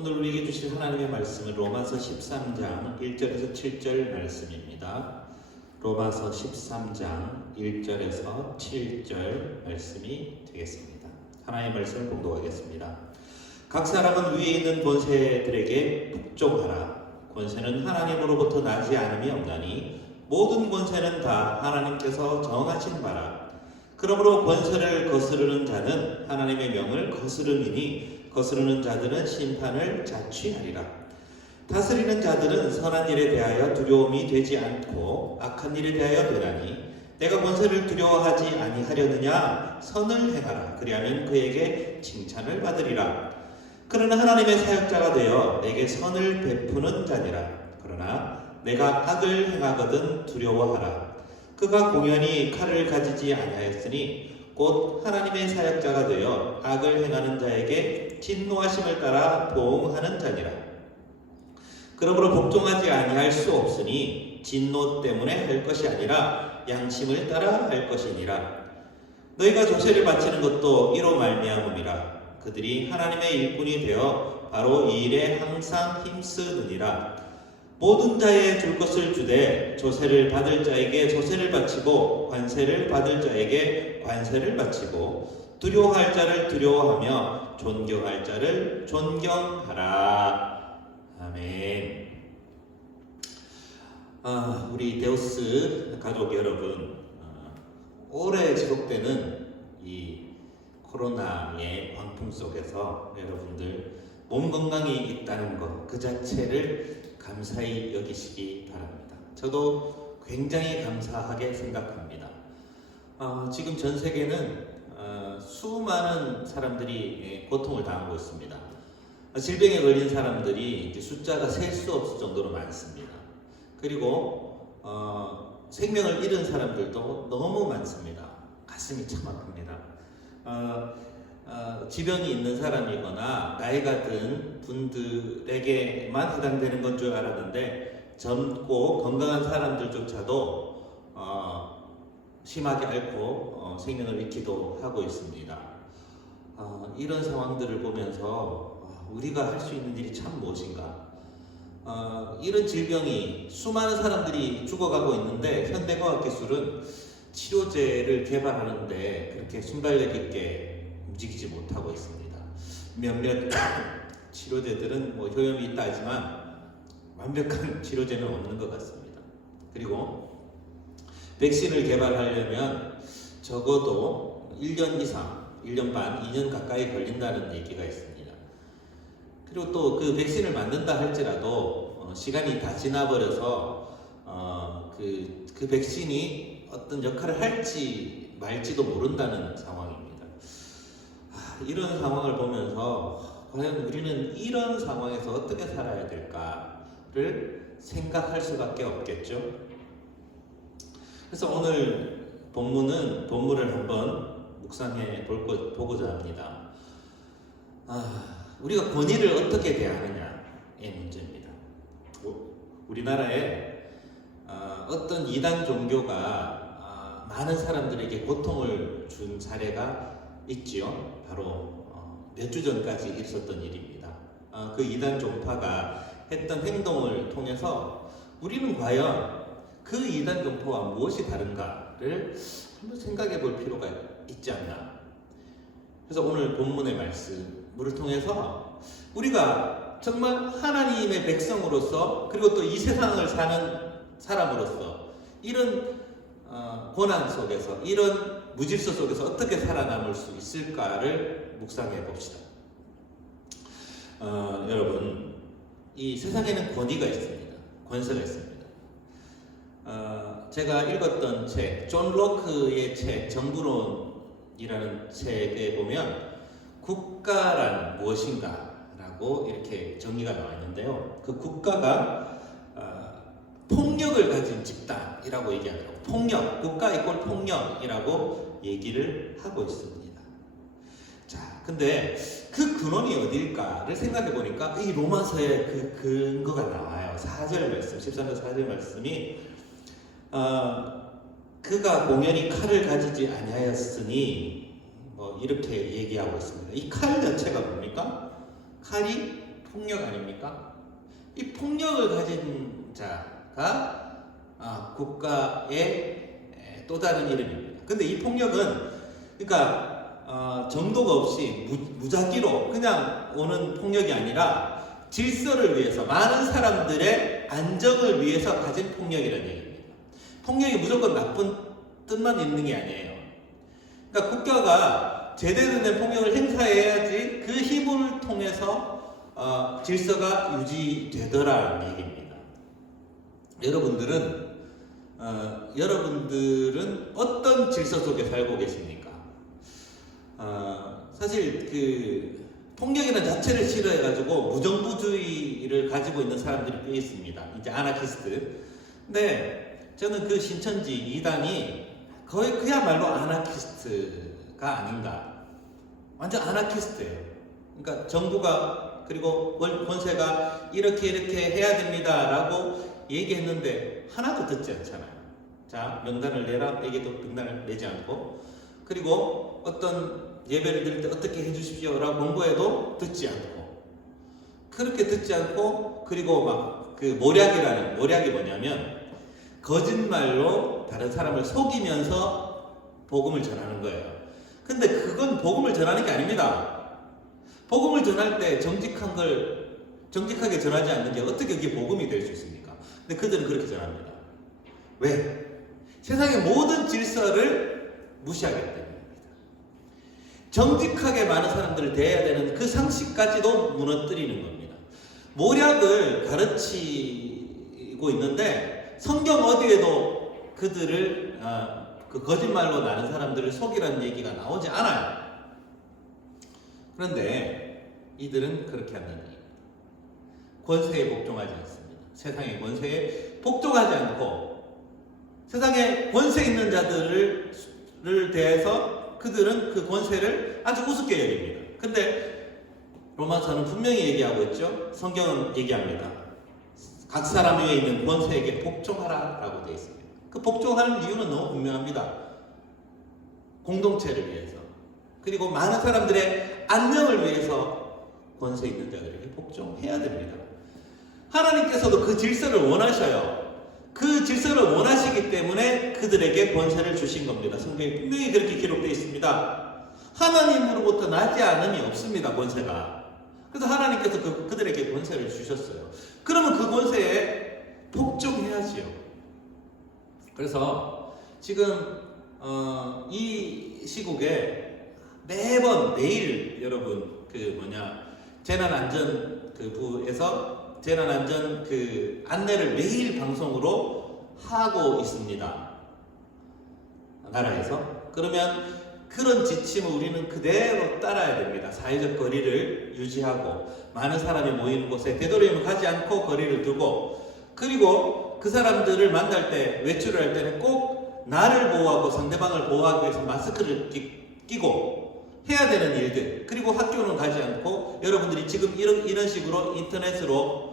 오늘 우리에게 주실 하나님의 말씀은 로마서 13장 1절에서 7절 말씀입니다. 로마서 13장 1절에서 7절 말씀이 되겠습니다. 하나님의 말씀을 봉독하겠습니다. 각 사람은 위에 있는 권세들에게 복종하라. 권세는 하나님으로부터 나지 않음이 없나니 모든 권세는 다 하나님께서 정하신 바라. 그러므로 권세를 거스르는 자는 하나님의 명을 거스름이니 거스르는 자들은 심판을 자취하리라. 다스리는 자들은 선한 일에 대하여 두려움이 되지 않고 악한 일에 대하여 되나니 내가 권세를 두려워하지 아니하려느냐. 선을 행하라. 그리하면 그에게 칭찬을 받으리라. 그러나 하나님의 사역자가 되어 내게 선을 베푸는 자니라. 그러나 내가 악을 행하거든 두려워하라. 그가 공연히 칼을 가지지 아니하였으니 곧 하나님의 사역자가 되어 악을 행하는 자에게 진노하심을 따라 보응하는 자니라. 그러므로 복종하지 아니할 수 없으니 진노 때문에 할 것이 아니라 양심을 따라 할 것이니라. 너희가 조세를 바치는 것도 이로 말미암음이라. 그들이 하나님의 일꾼이 되어 바로 이 일에 항상 힘쓰느니라. 모든 자에 줄 것을 주되 조세를 받을 자에게 조세를 바치고 관세를 받을 자에게 관세를 바치고 두려워할 자를 두려워하며 존경할 자를 존경하라. 아멘. 우리 데우스 가족 여러분, 오래 지속되는 이 코로나의 광풍 속에서 여러분들 몸 건강이 있다는 것 그 자체를 감사히 여기시기 바랍니다. 저도 굉장히 감사하게 생각합니다. 지금 전 세계는 수많은 사람들이 고통을 당하고 있습니다. 질병에 걸린 사람들이 이제 숫자가 셀 수 없을 정도로 많습니다. 그리고 생명을 잃은 사람들도 너무 많습니다. 가슴이 참 아픕니다. 지병이 있는 사람이거나 나이가 든 분들에게만 해당되는 건 줄 알았는데 젊고 건강한 사람들조차도 심하게 앓고 생명을 잃기도 하고 있습니다. 이런 상황들을 보면서 우리가 할 수 있는 일이 참 무엇인가. 이런 질병이 수많은 사람들이 죽어가고 있는데 현대과학 기술은 치료제를 개발하는데 그렇게 순발력 있게 움직이지 못하고 있습니다. 몇몇 치료제들은 효용이 있다 하지만 완벽한 치료제는 없는 것 같습니다. 그리고 백신을 개발하려면 적어도 1년 이상, 1년 반, 2년 가까이 걸린다는 얘기가 있습니다. 그리고 또 그 백신을 만든다 할지라도 시간이 다 지나버려서 그 백신이 어떤 역할을 할지 말지도 모른다는 상황입니다. 이런 상황을 보면서 과연 우리는 이런 상황에서 어떻게 살아야 될까를 생각할 수밖에 없겠죠. 그래서 오늘 본문을 한번 묵상해 보고자 합니다. 우리가 권위를 어떻게 대하느냐의 문제입니다. 우리나라에 어떤 이단 종교가 많은 사람들에게 고통을 준 사례가 있지요. 바로 몇 주 전까지 있었던 일입니다. 그 이단 종파가 했던 행동을 통해서 우리는 과연 그 이단 종파와 무엇이 다른가를 한번 생각해 볼 필요가 있지 않나. 그래서 오늘 본문의 말씀을 통해서 우리가 정말 하나님의 백성으로서 그리고 또 이 세상을 사는 사람으로서 이런 고난 속에서 이런 무질서 속에서 어떻게 살아남을 수 있을까를 묵상해 봅시다. 여러분, 이 세상에는 권위가 있습니다. 권세가 있습니다. 제가 읽었던 책, 존 로크의 책, 정부론이라는 책에 보면 국가란 무엇인가 라고 이렇게 정의가 나와 있는데요. 그 국가가 폭력을 가진 집단이라고 얘기하더라고요. 폭력, 국가 이꼴 폭력이라고 얘기를 하고 있습니다. 자, 근데 그 근원이 어디일까를 생각해 보니까 이 로마서의 그 근거가 나와요. 4절 말씀, 13절 4절 말씀이 그가 공연히 칼을 가지지 아니하였으니 이렇게 얘기하고 있습니다. 이 칼 자체가 뭡니까? 칼이 폭력 아닙니까? 이 폭력을 가진 자가 국가의 또 다른 이름입니다. 근데 이 폭력은 그러니까 정도가 없이 무작위로 그냥 오는 폭력이 아니라 질서를 위해서 많은 사람들의 안정을 위해서 가진 폭력이라는 얘기입니다. 폭력이 무조건 나쁜 뜻만 있는 게 아니에요. 그러니까 국가가 제대로 된 폭력을 행사해야지 그 힘을 통해서 질서가 유지되더라는 얘기입니다. 여러분들은 어떤 질서 속에 살고 계십니까? 사실 그 폭력이라는 자체를 싫어해가지고 무정부주의를 가지고 있는 사람들이 꽤 있습니다. 이제 아나키스트. 근데 저는 그 신천지 2단이 거의 그야말로 아나키스트가 아닌가. 완전 아나키스트예요. 그러니까 정부가 그리고 권세가 이렇게 해야 됩니다라고 얘기했는데 하나도 듣지 않잖아요. 자, 명단을 내라 얘기도 명단을 내지 않고, 그리고 어떤 예배를 드릴 때 어떻게 해주십시오라고 권고해도 듣지 않고, 그렇게 듣지 않고, 그리고 막 그 모략이 뭐냐면 거짓말로 다른 사람을 속이면서 복음을 전하는 거예요. 근데 그건 복음을 전하는 게 아닙니다. 복음을 전할 때 정직하게 전하지 않는 게 어떻게 그게 복음이 될 수 있습니까? 근데 그들은 그렇게 전합니다. 왜? 세상의 모든 질서를 무시하기 때문입니다. 정직하게 많은 사람들을 대해야 되는 그 상식까지도 무너뜨리는 겁니다. 모략을 가르치고 있는데 성경 어디에도 그들을 그 거짓말로 나는 사람들을 속이라는 얘기가 나오지 않아요. 그런데 이들은 그렇게 하는 얘기입니다. 권세에 복종하지 않습니다. 세상의 권세에 복종하지 않고 세상에 권세 있는 자들을 대해서 그들은 그 권세를 아주 우습게 여깁니다. 근데 로마서는 분명히 얘기하고 있죠. 성경은 얘기합니다. 각 사람 위에 있는 권세에게 복종하라 라고 되어 있습니다. 그 복종하는 이유는 너무 분명합니다. 공동체를 위해서, 그리고 많은 사람들의 안녕을 위해서 권세 있는 자들에게 복종해야 됩니다. 하나님께서도 그 질서를 원하셔요. 그 질서를 원하시기 때문에 그들에게 권세를 주신 겁니다. 성경에 분명히 그렇게 기록되어 있습니다. 하나님으로부터 나지 않음이 없습니다. 권세가. 그래서 하나님께서 그들에게 권세를 주셨어요. 그러면 그 권세에 복종해야지요. 그래서 지금 이 시국에 매일 여러분 재난안전부에서 재난안전 안내를 매일 방송으로 하고 있습니다. 나라에서. 그러면 그런 지침을 우리는 그대로 따라야 됩니다. 사회적 거리를 유지하고 많은 사람이 모이는 곳에 되도록이면 가지 않고 거리를 두고, 그리고 그 사람들을 만날 때 외출을 할 때는 꼭 나를 보호하고 상대방을 보호하기 위해서 마스크를 끼고 해야 되는 일들, 그리고 학교는 가지 않고 여러분들이 지금 이런 식으로 인터넷으로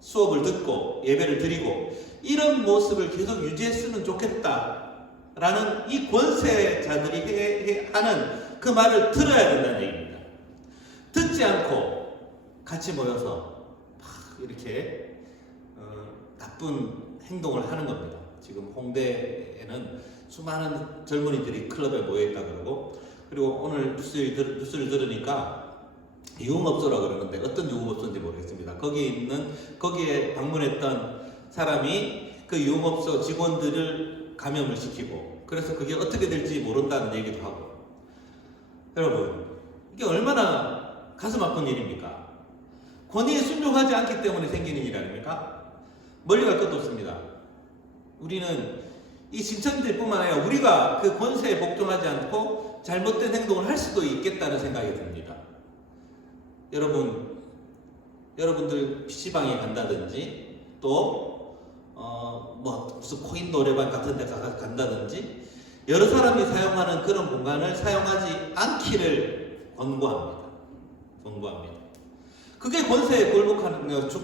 수업을 듣고 예배를 드리고 이런 모습을 계속 유지했으면 좋겠다 라는 이 권세자들이 하는 그 말을 들어야 된다는 얘기입니다. 듣지 않고 같이 모여서 막 이렇게 나쁜 행동을 하는 겁니다. 지금 홍대에는 수많은 젊은이들이 클럽에 모여있다 그러고, 그리고 오늘 뉴스를 들으니까 유흥업소라고 그러는데 어떤 유흥업소인지 모르겠습니다. 거기에 방문했던 사람이 그 유흥업소 직원들을 감염을 시키고, 그래서 그게 어떻게 될지 모른다는 얘기도 하고. 여러분, 이게 얼마나 가슴 아픈 일입니까? 권위에 순종하지 않기 때문에 생기는 일 아닙니까? 멀리 갈 것도 없습니다. 우리는 이 신천지뿐만 아니라 우리가 그 권세에 복종하지 않고 잘못된 행동을 할 수도 있겠다는 생각이 듭니다. 여러분들 PC방에 간다든지 또 무슨 코인 노래방 같은 데 간다든지 여러 사람이 사용하는 그런 공간을 사용하지 않기를 권고합니다. 그게 권세에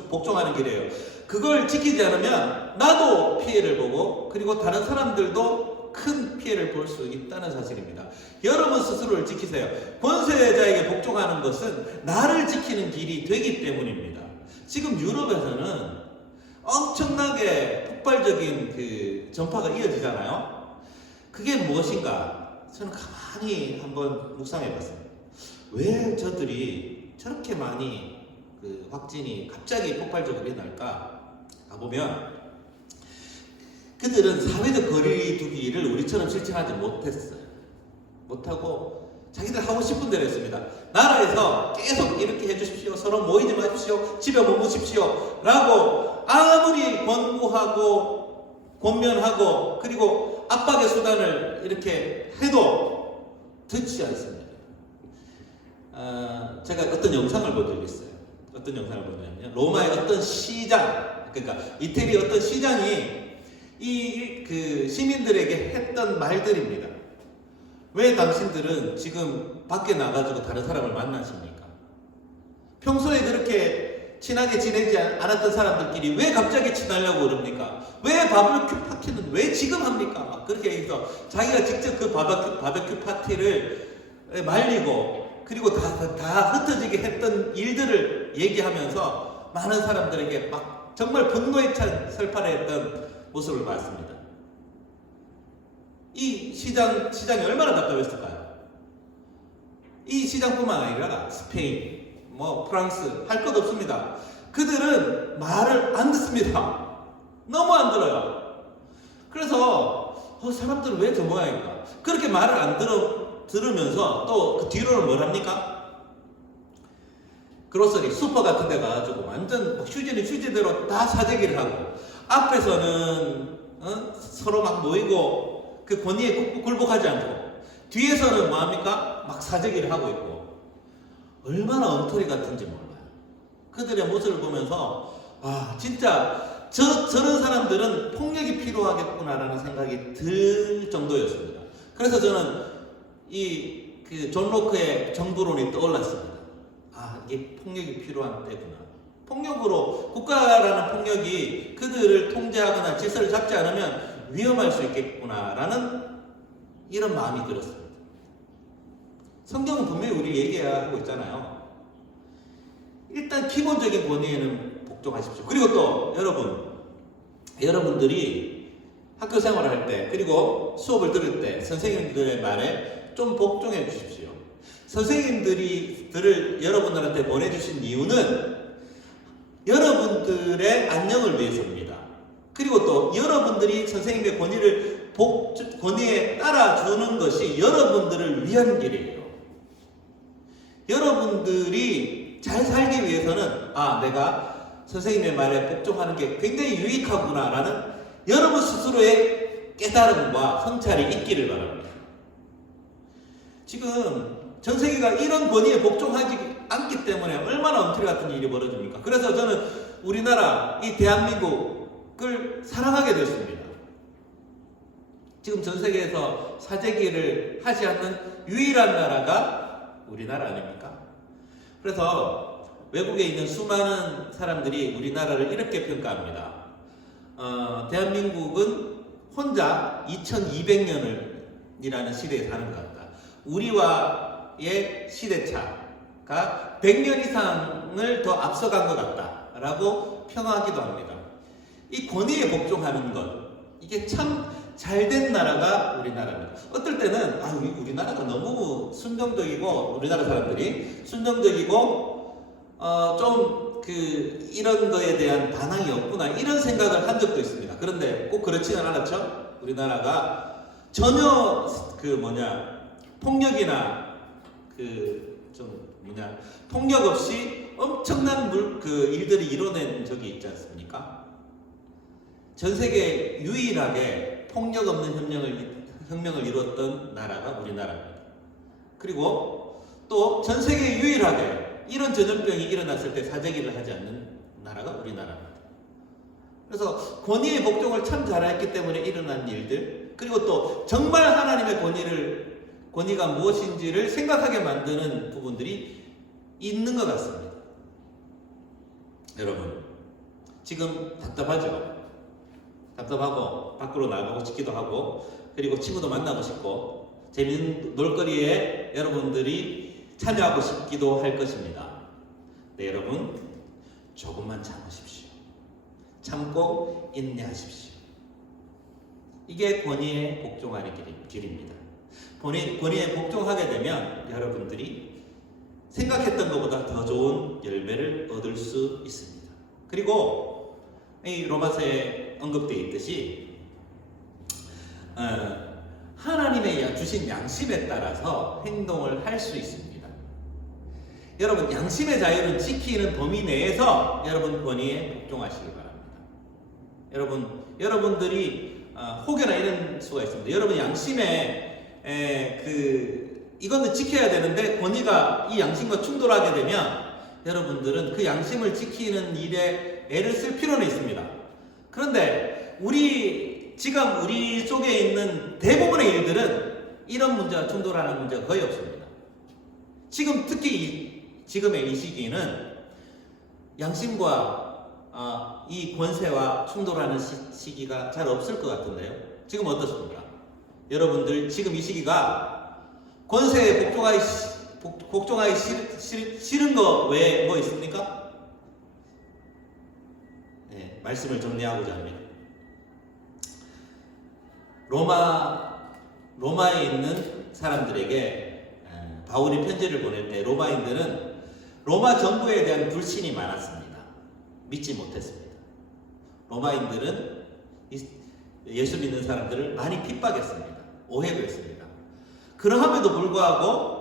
복종하는 길이에요. 그걸 지키지 않으면 나도 피해를 보고, 그리고 다른 사람들도 큰 피해를 볼 수 있다는 사실입니다. 여러분 스스로를 지키세요. 권세자에게 복종하는 것은 나를 지키는 길이 되기 때문입니다. 지금 유럽에서는 엄청나게 폭발적인 그 전파가 이어지잖아요. 그게 무엇인가? 저는 가만히 한번 묵상해 봤습니다. 왜 저들이 저렇게 많이 그 확진이 갑자기 폭발적으로 일어날까? 가보면 그들은 사회적 거리두기를 우리처럼 실천하지 못했어요. 못하고 자기들 하고 싶은 대로 했습니다. 나라에서 계속 이렇게 해주십시오. 서로 모이지 마십시오. 집에 머무십시오. 라고 아무리 권고하고 권면하고 그리고 압박의 수단을 이렇게 해도 듣지 않습니다. 제가 어떤 영상을 본 적이 있어요. 어떤 영상을 보냐면요. 로마의 어떤 시장, 그러니까 이태리 어떤 시장이 그 시민들에게 했던 말들입니다. 왜 당신들은 지금 밖에 나가지고 다른 사람을 만나십니까? 평소에 그렇게 친하게 지내지 않았던 사람들끼리 왜 갑자기 친하려고 그럽니까? 왜 바베큐 파티는 왜 지금 합니까? 막 그렇게 해서 자기가 직접 그 바베큐 파티를 말리고 그리고 다 흩어지게 했던 일들을 얘기하면서 많은 사람들에게 막 정말 분노에 찬 설파를 했던 모습을 봤습니다. 이 시장이 얼마나 답답했을까요? 이 시장뿐만 아니라 스페인, 프랑스 할 것 없습니다. 그들은 말을 안 듣습니다. 너무 안 들어요. 그래서 사람들은 왜 저 모양인가? 그렇게 말을 안 들으면서 또 그 뒤로는 뭘 합니까? 그로서리 슈퍼 같은 데 가가지고 완전 휴지는 휴지대로 다 사재기를 하고 앞에서는 서로 막 모이고 그 권위에 굴복하지 않고 뒤에서는 뭐합니까? 막 사재기를 하고 있고 얼마나 엉터리 같은지 몰라요. 그들의 모습을 보면서 진짜 저런 사람들은 폭력이 필요하겠구나라는 생각이 들 정도였습니다. 그래서 저는 그 존 로크의 정부론이 떠올랐습니다. 이게 폭력이 필요한 때구나. 폭력으로 국가라는 폭력이 그들을 통제하거나 질서를 잡지 않으면 위험할 수 있겠구나라는 이런 마음이 들었습니다. 성경은 분명히 우리 얘기하고 있잖아요. 일단 기본적인 권위에는 복종하십시오. 그리고 또 여러분들이 학교 생활을 할 때 그리고 수업을 들을 때 선생님들의 말에 좀 복종해 주십시오. 선생님들을 여러분들한테 보내주신 이유는 여러분들의 안녕을 위해서입니다. 그리고 또 여러분들이 선생님의 권위에 따라주는 것이 여러분들을 위한 길이에요. 여러분들이 잘 살기 위해서는 내가 선생님의 말에 복종하는 게 굉장히 유익하구나라는 여러분 스스로의 깨달음과 성찰이 있기를 바랍니다. 지금 전 세계가 이런 권위에 복종하지 않기 때문에 얼마나 엉터리 같은 일이 벌어집니까? 그래서 저는 우리나라, 이 대한민국을 사랑하게 됐습니다. 지금 전 세계에서 사재기를 하지 않는 유일한 나라가 우리나라 아닙니까? 그래서 외국에 있는 수많은 사람들이 우리나라를 이렇게 평가합니다. 대한민국은 혼자 2200년이라는 시대에 사는 것 같다. 우리와의 시대차가 100년 이상을 더 앞서간 것 같다라고 평하기도 합니다. 이 권위에 복종하는 것, 이게 참 잘된 나라가 우리나라입니다. 어떨 때는 우리나라가 너무 순정적이고 우리나라 사람들이 순정적이고 좀 이런 거에 대한 반항이 없구나 이런 생각을 한 적도 있습니다. 그런데 꼭 그렇지는 않았죠. 우리나라가 전혀 폭력이나 폭력 없이 엄청난 일들을 이뤄낸 적이 있지 않습니까? 전 세계 유일하게 폭력 없는 혁명을 이뤘던 나라가 우리나라입니다. 그리고 또 전 세계 유일하게 이런 전염병이 일어났을 때 사재기를 하지 않는 나라가 우리나라입니다. 그래서 권위의 복종을 참 잘했기 때문에 일어난 일들, 그리고 또 정말 하나님의 권위가 무엇인지를 생각하게 만드는 부분들이 있는 것 같습니다. 여러분, 지금 답답하죠? 답답하고 밖으로 나가고 싶기도 하고 그리고 친구도 만나고 싶고 재밌는 놀거리에 여러분들이 참여하고 싶기도 할 것입니다. 네, 여러분 조금만 참으십시오. 참고 인내하십시오. 이게 권위에 복종하는 길입니다. 권위에 복종하게 되면 여러분들이 생각했던 것보다 더 좋은 열매를 얻을 수 있습니다. 그리고 이 로마서에 언급되어 있듯이 하나님의 주신 양심에 따라서 행동을 할 수 있습니다. 여러분 양심의 자유는 지키는 범위 내에서 여러분 권위에 복종하시기 바랍니다. 여러분들이 혹여나 이런 수가 있습니다. 여러분 양심에 이거는 지켜야 되는데 권위가 이 양심과 충돌하게 되면 여러분들은 그 양심을 지키는 일에 애를 쓸 필요는 있습니다. 그런데 지금 우리 속에 있는 대부분의 일들은 이런 문제와 충돌하는 문제가 거의 없습니다. 특히 지금의 이 시기는 양심과 이 권세와 충돌하는 시기가 잘 없을 것 같은데요. 지금 어떻습니까? 여러분들 지금 이 시기가 권세에 복종하기 싫은 거 외에 뭐 있습니까? 네, 말씀을 정리하고자 합니다. 로마에 있는 사람들에게 바울이 편지를 보낼 때 로마인들은 로마 정부에 대한 불신이 많았습니다. 믿지 못했습니다. 로마인들은 예수 믿는 사람들을 많이 핍박했습니다. 오해도 했습니다. 그러함에도 불구하고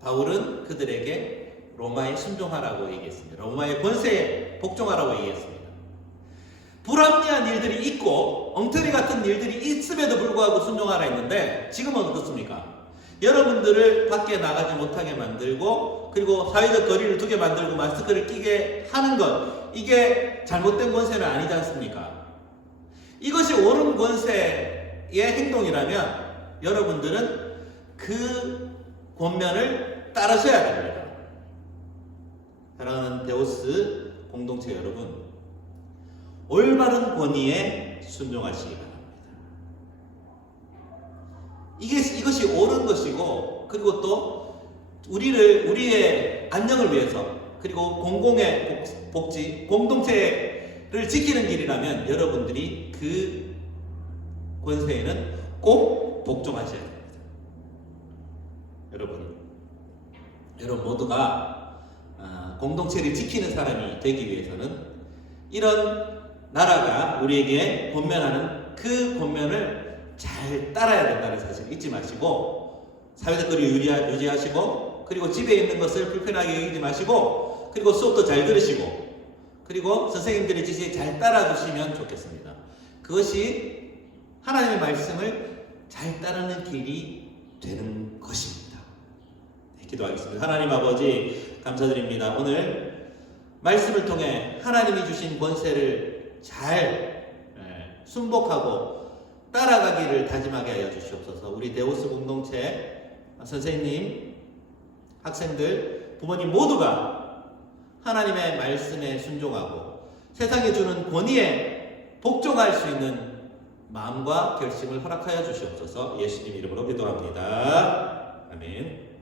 바울은 그들에게 로마에 순종하라고 얘기했습니다. 로마의 권세에 복종하라고 얘기했습니다. 불합리한 일들이 있고 엉터리 같은 일들이 있음에도 불구하고 순종하라 했는데 지금은 어떻습니까? 여러분들을 밖에 나가지 못하게 만들고 그리고 사회적 거리를 두게 만들고 마스크를 끼게 하는 것, 이게 잘못된 권세는 아니지 않습니까? 이것이 옳은 권세의 행동이라면 여러분들은 그 권면을 따르셔야 됩니다. 사랑하는 데오스 공동체 여러분, 올바른 권위에 순종하시기 바랍니다. 이것이 옳은 것이고, 그리고 또 우리의 안녕을 위해서, 그리고 공공의 복지, 공동체를 지키는 길이라면 여러분들이 그 권세에는 꼭 복종하셔야 됩니다. 여러분 모두가 공동체를 지키는 사람이 되기 위해서는 이런 나라가 우리에게 권면하는 그 권면을 잘 따라야 된다는 사실 잊지 마시고, 사회적 거리 유지하시고, 그리고 집에 있는 것을 불편하게 여기지 마시고, 그리고 수업도 잘 들으시고, 그리고 선생님들의 지시에 잘 따라주시면 좋겠습니다. 그것이 하나님의 말씀을 잘 따르는 길이 되는 것입니다. 네, 기도하겠습니다. 하나님 아버지 감사드립니다. 오늘 말씀을 통해 하나님이 주신 권세를 잘 순복하고 따라가기를 다짐하게 하여 주시옵소서. 우리 데오스 공동체 선생님, 학생들, 부모님 모두가 하나님의 말씀에 순종하고 세상에 주는 권위에 복종할 수 있는 마음과 결심을 허락하여 주시옵소서. 예수님 이름으로 기도합니다. 아멘.